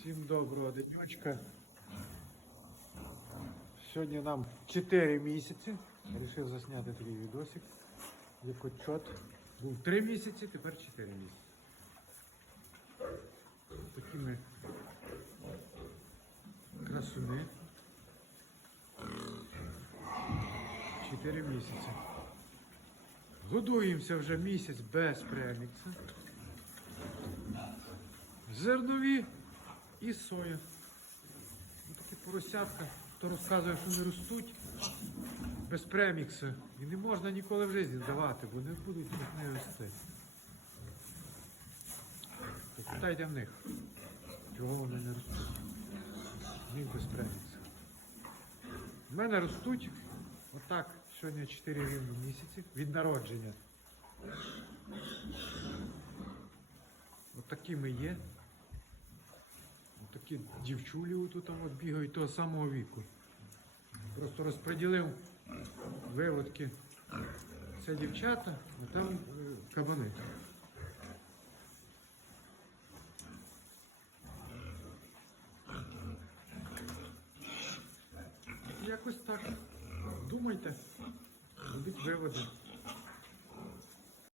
Всім доброго денечка. Сьогодні нам 4 місяці. Рішив засняти такий відосик. Як отчет. Був 3 місяці, тепер 4 місяці. Такі ми красуни. 4 місяці. Годуємося вже місяць без премікса. Зернові і соя. Ось такі поросятка, хто розказує, що не ростуть без преміксу. І не можна ніколи в житті давати, бо не будуть не рости. Питайте в них, чого вони не ростуть. В без преміксу. В мене ростуть отак, сьогодні 4 рівно місяці від народження. Отакі ми є. Такі дівчулі тут бігають того самого віку. Просто розподілив виводки. Це дівчата, а там е, кабани. Якось так. Думайте, робіть виводи.